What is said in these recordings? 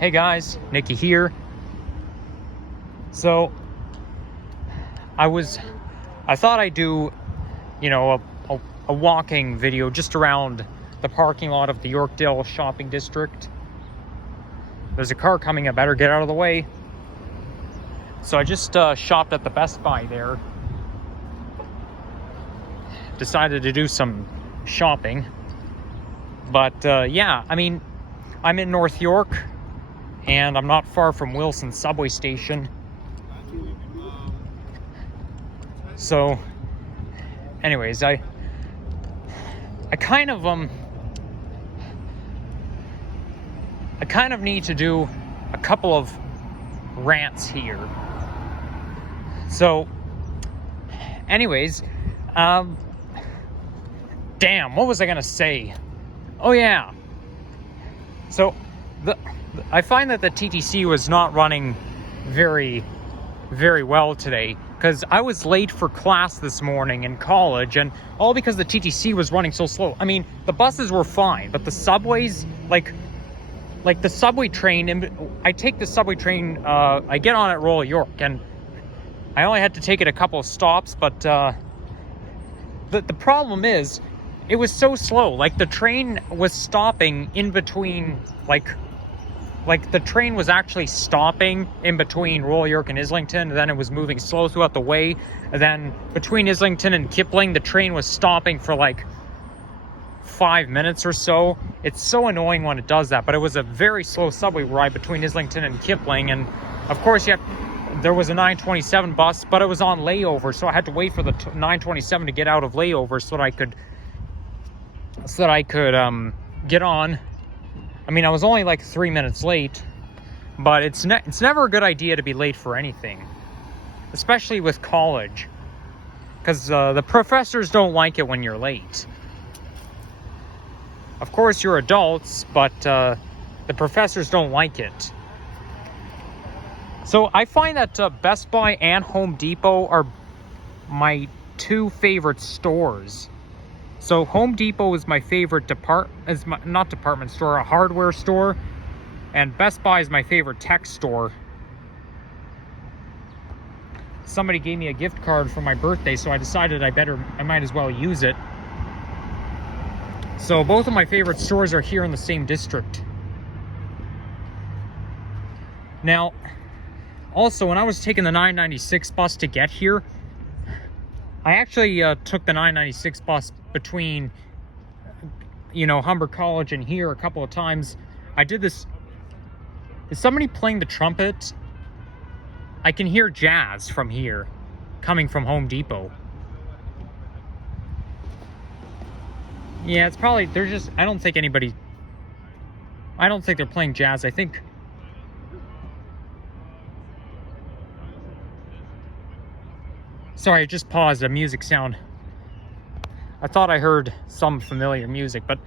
Hey guys, Nikki here. So I thought I'd do, a walking video just around the parking lot of the Yorkdale shopping district. There's a car coming, I better get out of the way. So I just shopped at the Best Buy there. Decided to do some shopping. But yeah, I mean, I'm in North York and I'm not far from Wilson subway station. So anyways, I kind of need to do a couple of rants here. So anyways, damn, what was I gonna say? Oh yeah. So I find that the TTC was not running very well today, because I was late for class this morning in college, and all because the TTC was running so slow. I mean, the buses were fine, but the subways, like the subway train, I take the subway train, I get on at Royal York, and I only had to take it a couple of stops, but the problem is, it was so slow. Like, the train was stopping in between, like the train was actually stopping in between Royal York and Islington, and then it was moving slow throughout the way. And then between Islington and Kipling, the train was stopping for like 5 minutes or so. It's so annoying when it does that, but it was a very slow subway ride between Islington and Kipling. And of course, there was a 927 bus, but it was on layover, so I had to wait for the 927 to get out of layover so that I could get on. I mean, I was only like 3 minutes late, but it's never a good idea to be late for anything, especially with college, because the professors don't like it when you're late. Of course, you're adults, but the professors don't like it. So I find that Best Buy and Home Depot are my two favorite stores. So Home Depot is my favorite not department store, a hardware store, and Best Buy is my favorite tech store. Somebody gave me a gift card for my birthday, so I decided I might as well use it. So both of my favorite stores are here in the same district. Now, also, when I was taking the 996 bus to get here, I actually took the 996 bus between, Humber College and here a couple of times. I did this. Is somebody playing the trumpet? I can hear jazz from here, coming from Home Depot. Yeah, it's probably, I don't think they're playing jazz. I think, sorry, I just paused a music sound. I thought I heard some familiar music, but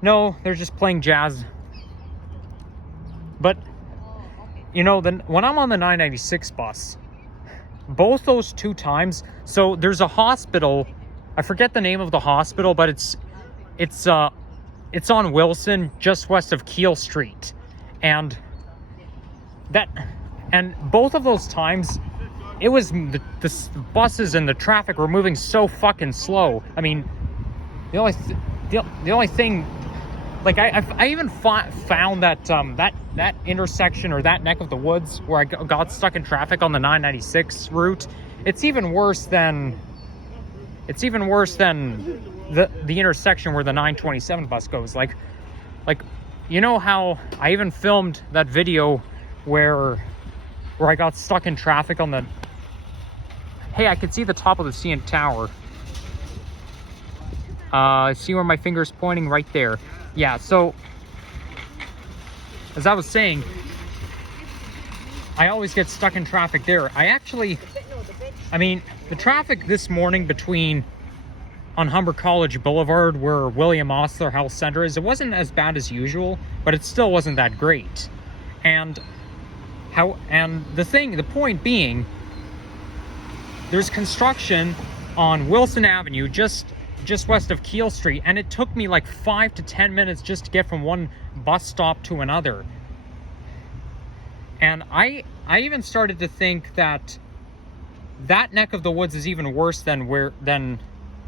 no, they're just playing jazz. But, when I'm on the 996 bus, both those two times, so there's a hospital, I forget the name of the hospital, but it's on Wilson, just west of Keele Street. And both of those times, it was the buses and the traffic were moving so fucking slow. I mean, the only thing, like, I even found that that intersection, or that neck of the woods where I got stuck in traffic on the 996 route, it's even worse than the intersection where the 927 bus goes. Like how I even filmed that video where I got stuck in traffic on the, hey, I could see the top of the CN Tower. See where my finger's pointing? Right there. Yeah, so as I was saying, I always get stuck in traffic there. I mean, the traffic this morning on Humber College Boulevard, where William Osler Health Center is, it wasn't as bad as usual, but it still wasn't that great. And the point being, there's construction on Wilson Avenue, just west of Keele Street, and it took me like 5 to 10 minutes just to get from one bus stop to another. And I even started to think that that neck of the woods is even worse than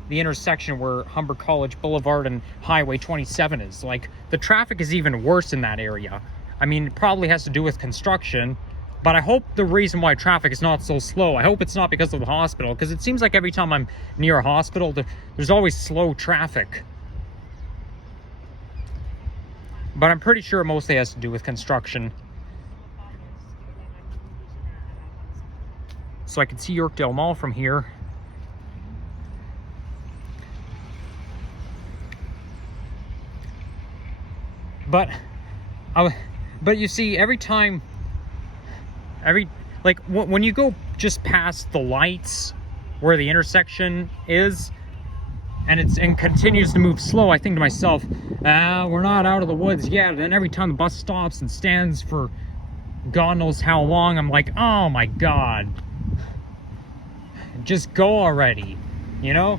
the intersection where Humber College Boulevard and Highway 27 is. Like, the traffic is even worse in that area. I mean, it probably has to do with construction, but I hope the reason why traffic is not so slow, I hope it's not because of the hospital, because it seems like every time I'm near a hospital, there's always slow traffic. But I'm pretty sure it mostly has to do with construction. So I can see Yorkdale Mall from here. But you see, when you go just past the lights where the intersection is, and continues to move slow, I think to myself, we're not out of the woods yet. And every time the bus stops and stands for God knows how long, I'm like, oh my God, just go already, you know?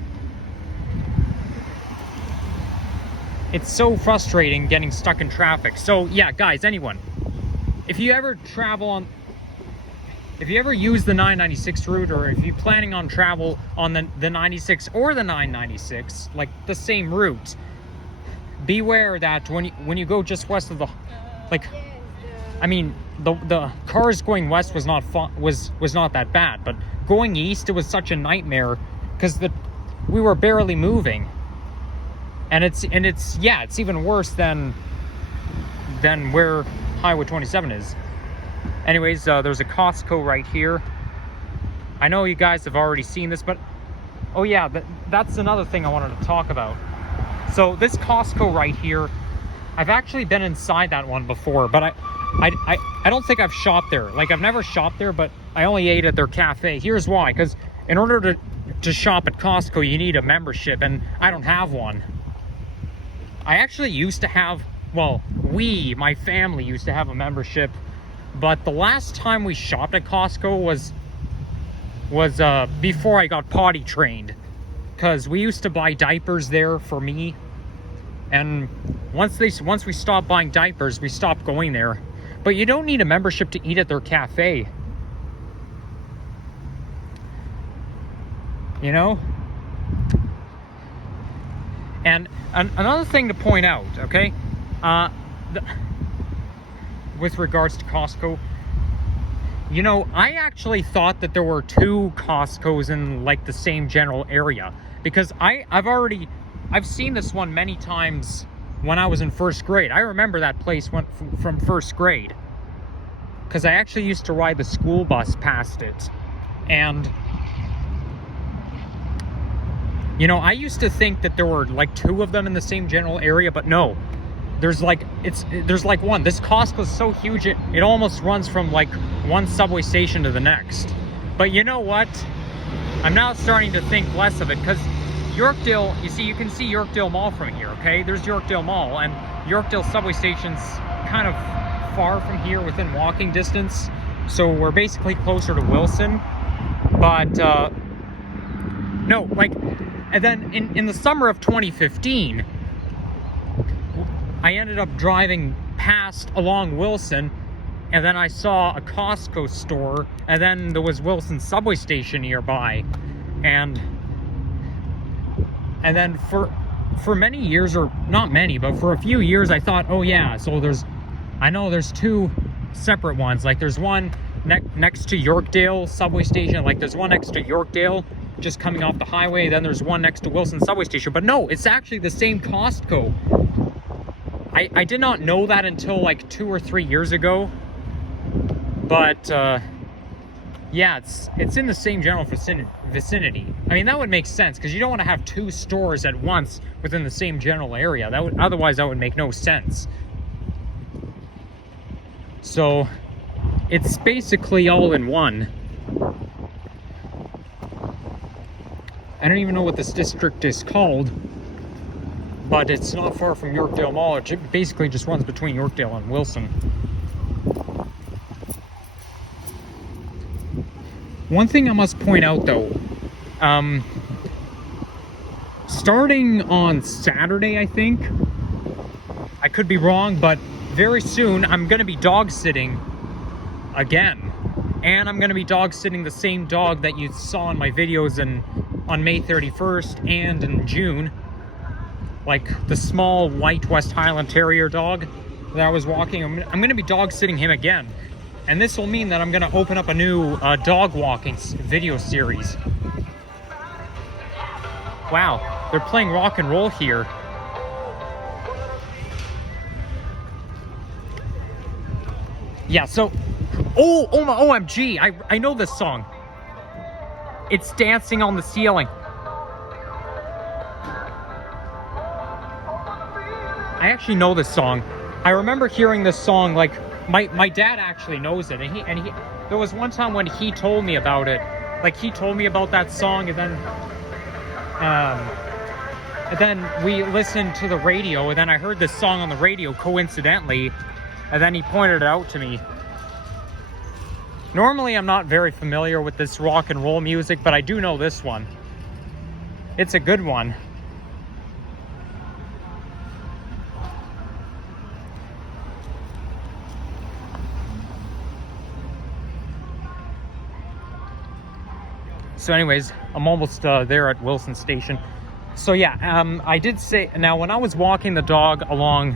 It's so frustrating getting stuck in traffic. So yeah, guys, anyone, if you ever use the 996 route, or if you're planning on travel on the 96 or the 996, like the same route, beware that when you go just west of the, like, I mean, the cars going west was not that bad, but going east, it was such a nightmare because we were barely moving. And it's even worse than where Highway 27 is. Anyways, there's a Costco right here. I know you guys have already seen this, but oh yeah, that's another thing I wanted to talk about. So this Costco right here, I've actually been inside that one before, but I don't think I've shopped there. Like, I've never shopped there, but I only ate at their cafe. Here's why: because in order to shop at Costco, you need a membership, and I don't have one. I actually used to have, well, my family used to have a membership, but the last time we shopped at Costco was before I got potty trained, because we used to buy diapers there for me, and once we stopped buying diapers, we stopped going there. But you don't need a membership to eat at their cafe, you know? And another thing to point out, okay, with regards to Costco, you know, I actually thought that there were two Costcos in like the same general area, because I've seen this one many times when I was in first grade. I remember that place went from first grade, because I actually used to ride the school bus past it. And you know, I used to think that there were like two of them in the same general area, but no. There's like one. This Costco's so huge, it almost runs from like one subway station to the next. But you know what? I'm now starting to think less of it, because Yorkdale, you see, you can see Yorkdale Mall from here, okay? There's Yorkdale Mall, and Yorkdale subway station's kind of far from here, within walking distance. So we're basically closer to Wilson. But no, like, and then in the summer of 2015, I ended up driving past along Wilson, and then I saw a Costco store, and then there was Wilson subway station nearby, and then for many years, or not many, but for a few years, I thought, oh yeah, so I know there's two separate ones. Like, there's one next to Yorkdale subway station, like there's one next to Yorkdale just coming off the highway, then there's one next to Wilson subway station. But no, it's actually the same Costco. I did not know that until like 2 or 3 years ago. But yeah, it's in the same general vicinity. I mean, that would make sense, because you don't want to have two stores at once within the same general area. Otherwise that would make no sense. So it's basically all in one. I don't even know what this district is called, but it's not far from Yorkdale Mall. It basically just runs between Yorkdale and Wilson. One thing I must point out though, starting on Saturday, I think, I could be wrong, but very soon I'm going to be dog sitting again. And I'm going to be dog sitting the same dog that you saw in my videos on May 31st and in June. Like the small white West Highland Terrier dog that I was walking. I'm going to be dog sitting him again. And this will mean that I'm going to open up a new dog walking video series. Wow, they're playing rock and roll here. Yeah, so, oh my OMG, I know this song. It's Dancing on the Ceiling. I actually know this song. I remember hearing this song, like, my dad actually knows it, and he there was one time when he told me about it. Like, he told me about that song, and then we listened to the radio, and then I heard this song on the radio coincidentally, and then he pointed it out to me. Normally, I'm not very familiar with this rock and roll music, but I do know this one. It's a good one. So anyways, I'm almost there at Wilson Station. So yeah, I did say, now when I was walking the dog along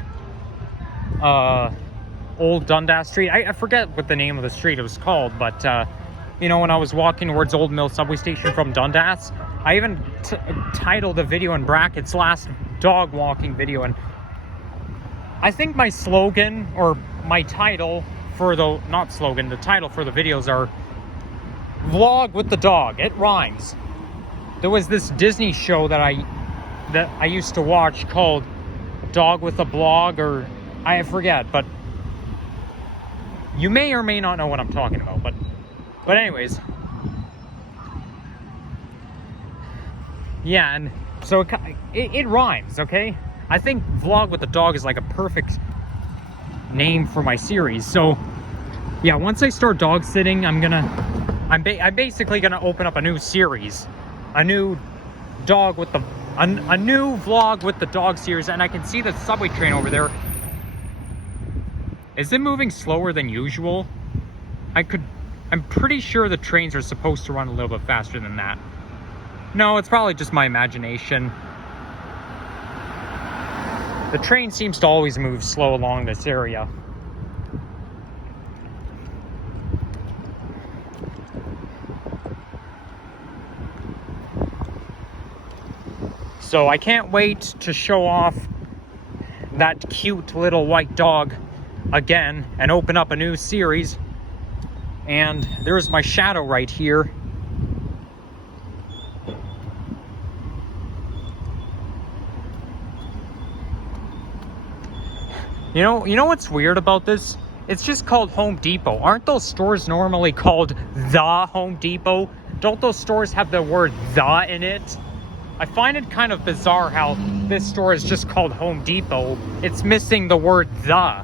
Old Dundas Street, I forget what the name of the street it was called, but you know, when I was walking towards Old Mill subway station from Dundas, I even titled the video in brackets, last dog walking video. And I think my slogan, or my title for the, not slogan, the title for the videos are Vlog with the Dog. It rhymes. There was this Disney show that I used to watch called Dog with a Blog, or I forget, but you may or may not know what I'm talking about. But anyways, yeah, and so it rhymes, okay? I think Vlog with the Dog is like a perfect name for my series. So yeah, once I start dog sitting, I'm basically gonna open up a new series, a new dog with the a new Vlog with the Dog series. And I can see the subway train over there. Is it moving slower than usual? I'm pretty sure the trains are supposed to run a little bit faster than that. No, it's probably just my imagination. The train seems to always move slow along this area. So I can't wait to show off that cute little white dog again and open up a new series. And there's my shadow right here. You know what's weird about this? It's just called Home Depot. Aren't those stores normally called The Home Depot? Don't those stores have the word the in it? I find it kind of bizarre how this store is just called Home Depot. It's missing the word the.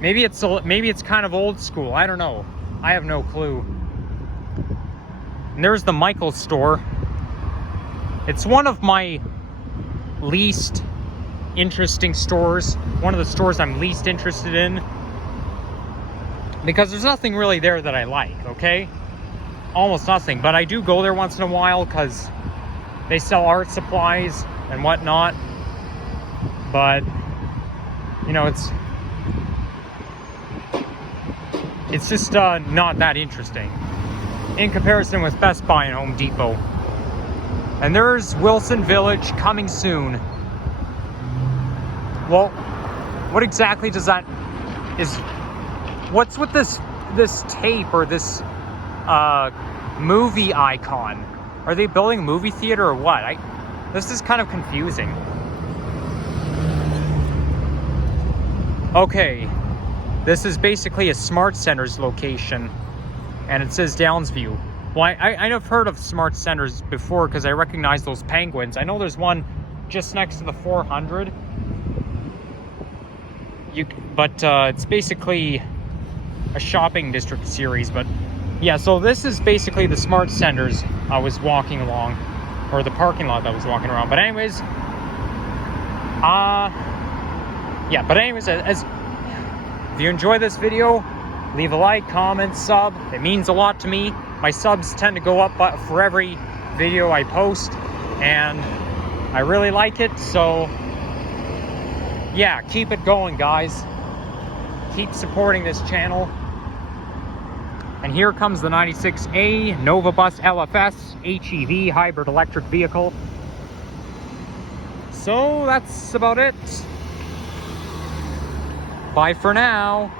Maybe it's kind of old school. I don't know. I have no clue. And there's the Michaels store. It's one of my least interesting stores. One of the stores I'm least interested in. Because there's nothing really there that I like, okay? Almost nothing. But I do go there once in a while because they sell art supplies and whatnot. But, you know, it's just not that interesting in comparison with Best Buy and Home Depot. And there's Wilson Village coming soon. Well, what exactly does that what's with this tape or this movie icon? Are they building a movie theater or what? This is kind of confusing. Okay. This is basically a SmartCentres location, and it says Downsview. Well, I've heard of SmartCentres before because I recognize those penguins. I know there's one just next to the 400. But it's basically a shopping district series. But yeah, so this is basically the SmartCentres I was walking along, or the parking lot that I was walking around. But anyways, yeah. But anyways, If you enjoy this video, leave a like, comment, sub. It means a lot to me. My subs tend to go up for every video I post, and I really like it. So yeah, keep it going, guys. Keep supporting this channel. And here comes the 96A Nova Bus LFS HEV hybrid electric vehicle. So that's about it. Bye for now.